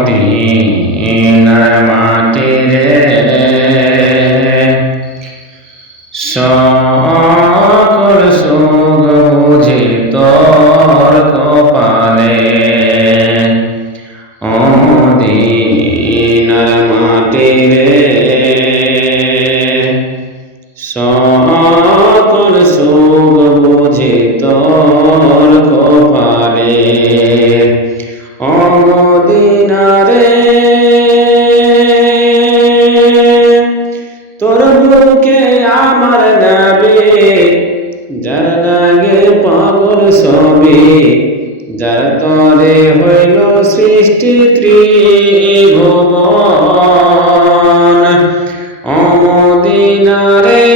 মদিনার মাটি রে সকল সুখ বুঝি তোর কপালে। মদিনার মাটি রে সকল সুখ বুঝি তোর কপালে। মদিনারে তোর বুকে আমার নবী, যার লাগে পাগল সবই, যার তরে হইল সৃষ্টি ত্রিভুবন। মদিনারে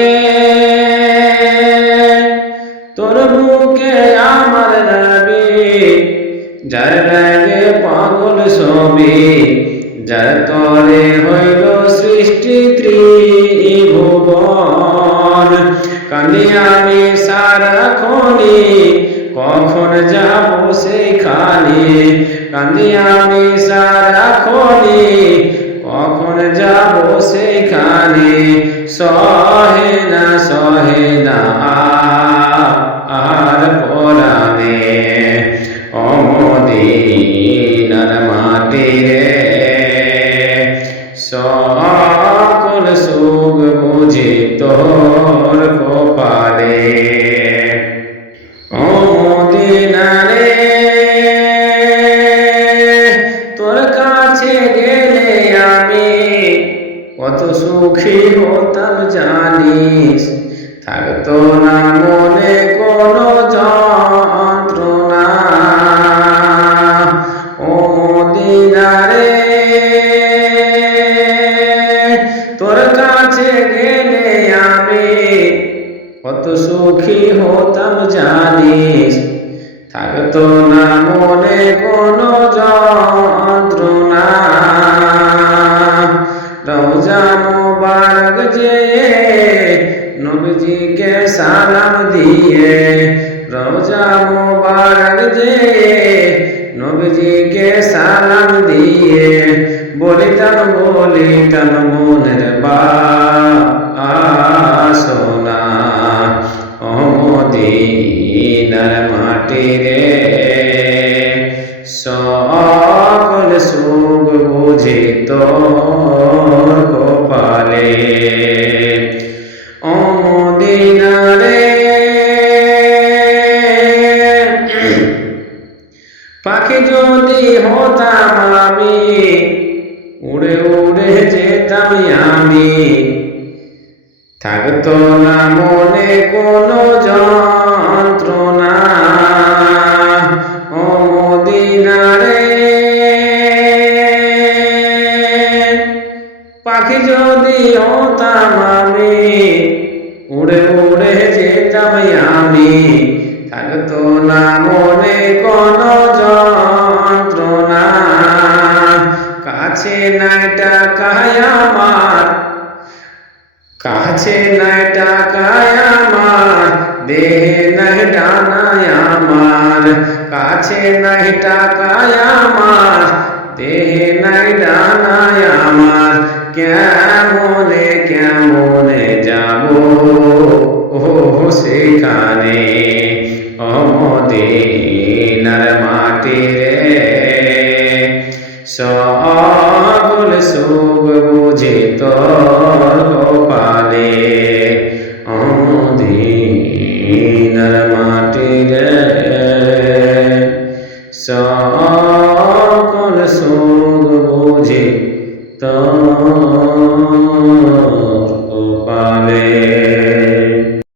তোর বুকে আমার নবী, যার লাগে পাগল সবই, যার তরে হইল সৃষ্টি ত্রিভুবন। কান্দি আমি সারাক্ষণি, কখন যাব সেখানে। কান্দি আমি সারাক্ষণি, কখন যাব সেখানে। সহে না আর পরাণে। মদিনার মাটি রে সকল সুখ বুঝি তোর কপালে। মদিনারে তোর কাছে গেলে আমি কত সুখী হতাম জানিস। থাকতো না মনে কোনো যন্ত্রণা। মদিনারে তোর কাছে গেলে আমি কত সুখী হতাম জানিস। থাকতো না মনে কোনো যন্ত্রণা। রওজা মুবারক যেয়ে নবীজিকে সালাম দিয়ে, রওজা মুবারক যেয়ে নবীজিকে সালাম দিয়ে, বলিতাম মনের বাসনা। মদিনার মাটি রে সকল সুখ বুঝি তোর কপালে। মদিনারে পাখি যদি হতাম আমি, উড়ে উড়ে যেতাম আমি। থাকতো না মনে কোনো যন্ত্রণা। মদিনারে পাখি যদি হতাম আমি, উড়ে উড়ে যেতাম আমি। থাকতো না মনে কোনো যন্ত্রণা। কাছে নাই টাকায় আমার, কাছে নাই টাকায় আমার, দেহে নাই ডানায় আমার। কাছে নাই টাকায় আমার, দেহে নাই ডানায় আমার। কেমনে কেমনে যাব সেখানে। মদিনার মাটি রে সকল সুখ বুঝি তোর